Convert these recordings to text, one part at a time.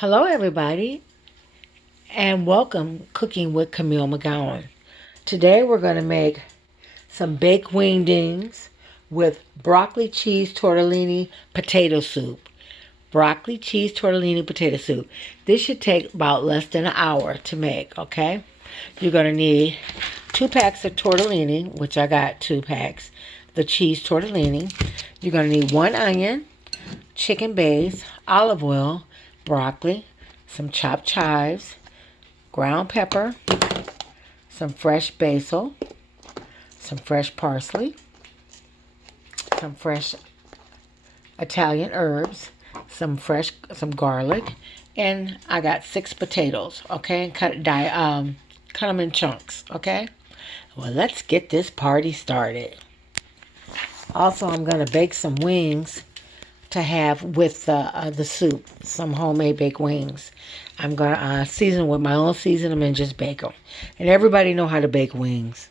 Hello, everybody, and welcome Cooking with Camille McGowan. Today, we're going to make some baked wingdings with broccoli cheese tortellini potato soup. Broccoli cheese tortellini potato soup. This should take about less than an hour to make, okay? You're going to need 2 packs of tortellini, which I got 2 packs. The cheese tortellini. You're going to need 1 onion, chicken base, olive oil, broccoli, some chopped chives, ground pepper, some fresh basil, some fresh parsley, some fresh Italian herbs, some garlic, and I got 6 potatoes. Okay, and cut them in chunks. Okay. Well, let's get this party started. Also, I'm gonna bake some wings to have with the soup, some homemade baked wings. I'm going to season with my own seasoning and just bake them. And everybody know how to bake wings.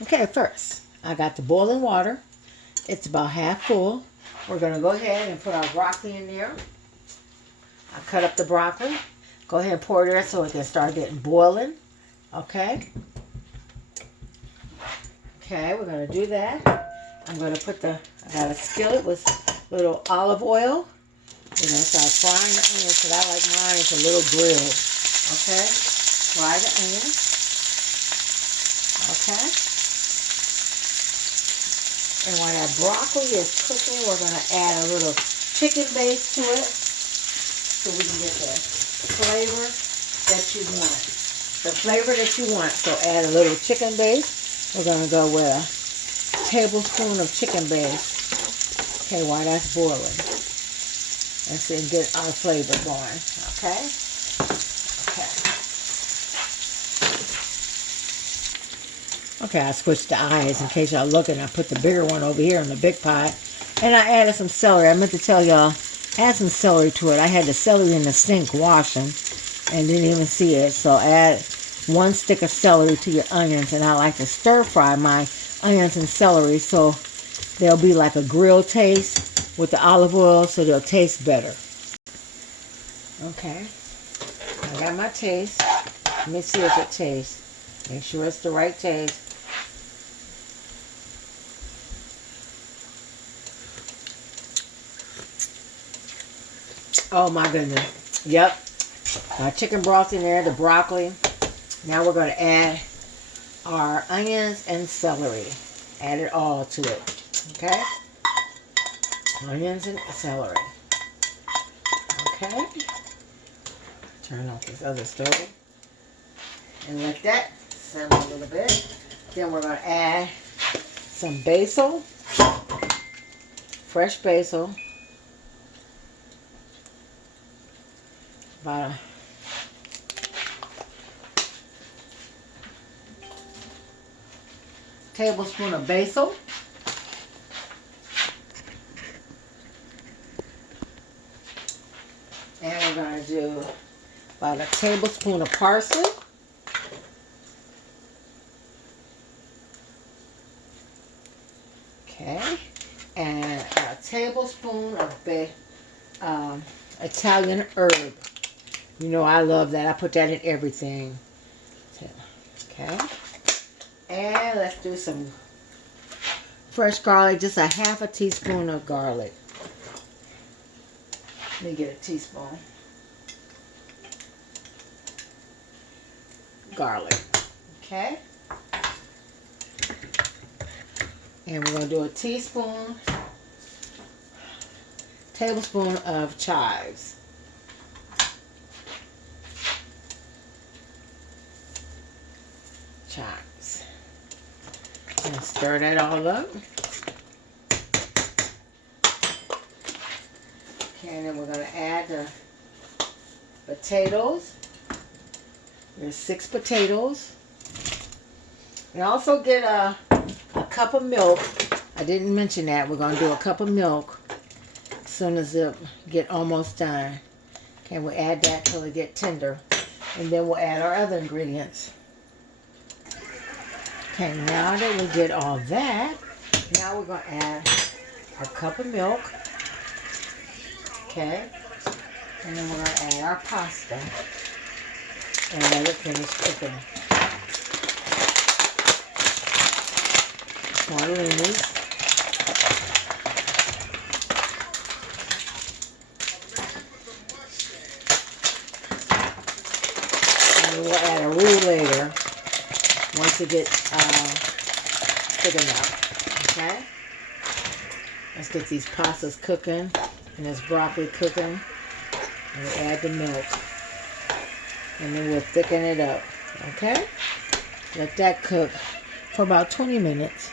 Okay, first, I got the boiling water. It's about half full. We're going to go ahead and put our broccoli in there. I cut up the broccoli. Go ahead and pour it there so it can start getting boiling. Okay. Okay, we're going to do that. I'm going to I got a skillet with little olive oil. We're going to start frying the onions because I like mine a little grilled. Okay? Fry the onions. Okay? And while that broccoli is cooking, we're going to add a little chicken base to it so we can get the flavor that you want. The flavor that you want. So add a little chicken base. We're going to go with a tablespoon of chicken base. Okay, while that's boiling. Let's see, get our flavor going. Okay? Okay. Okay, I switched the eyes in case y'all looking. I put the bigger one over here in the big pot. And I added some celery. I meant to tell y'all, add some celery to it. I had the celery in the sink washing and didn't even see it. So add 1 stick of celery to your onions. And I like to stir fry my onions and celery so they'll be like a grilled taste with the olive oil so they'll taste better. Okay, I got my taste. Let me see if it tastes. Make sure it's the right taste. Oh my goodness. Yep. My chicken broth in there, the broccoli. Now we're going to add our onions and celery. Add it all to it. Okay? Onions and celery. Okay? Turn off this other stove. And let that simmer a little bit. Then we're going to add some basil. Fresh basil. About a tablespoon of basil. And we're going to do about a tablespoon of parsley. Okay. And a tablespoon of Italian herb. You know I love that. I put that in everything. Okay. And let's do some fresh garlic, just a half a teaspoon of garlic. Let me get a teaspoon. Garlic. Okay. And we're going to do a tablespoon of chives. Chives. And stir that all up. Okay, and then we're going to add the potatoes. There's 6 potatoes. And also get a cup of milk. I didn't mention that. We're going to do a cup of milk as soon as it get almost done. Okay, we'll add that till it get tender. And then we'll add our other ingredients. Okay, now that we get all that, now we're going to add our cup of milk. Okay. And then we're going to add our pasta and let it finish cooking. Tortellinis. And we'll add a roux later once it gets thick enough. Okay? Let's get these pastas cooking and this broccoli cooking. And we'll add the milk. And then we'll thicken it up. Okay? Let that cook for about 20 minutes.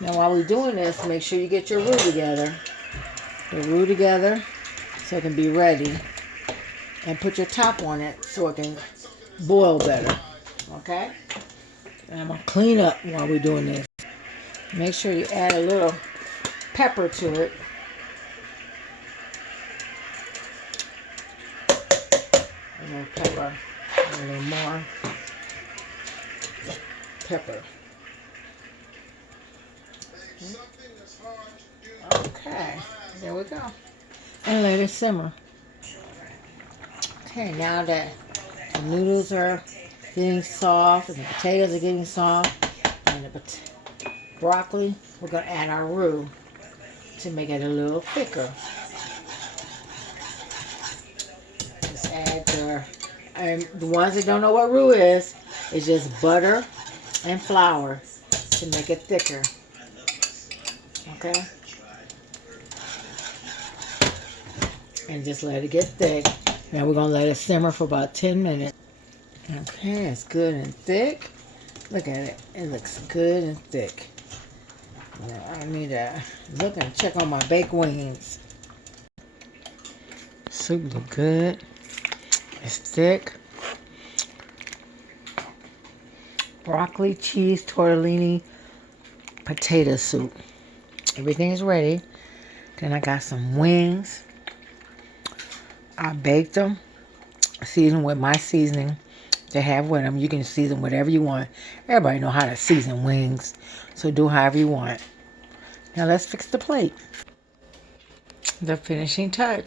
Now while we're doing this, make sure you get your roux together. The roux together so it can be ready. And put your top on it so it can boil better. Okay? And I'm going to clean up while we're doing this. Make sure you add a little pepper to it. A little pepper. A little more pepper. Okay, there we go. And let it simmer. Okay, now that the noodles are getting soft and the potatoes are getting soft and the broccoli, we're going to add our roux to make it a little thicker. Just add your, and the ones that don't know what roux is, it's just butter and flour to make it thicker. Okay? And just let it get thick. Now we're going to let it simmer for about 10 minutes. Okay, it's good and thick. Look at it. It looks good and thick. Now I need to look and check on my baked wings. Soup look good. It's thick. Broccoli, cheese, tortellini, potato soup. Everything is ready. Then I got some wings. I baked them, seasoned with my seasoning to have with them. You can season whatever you want. Everybody know how to season wings, so do however you want. Now let's fix the plate. The finishing touch.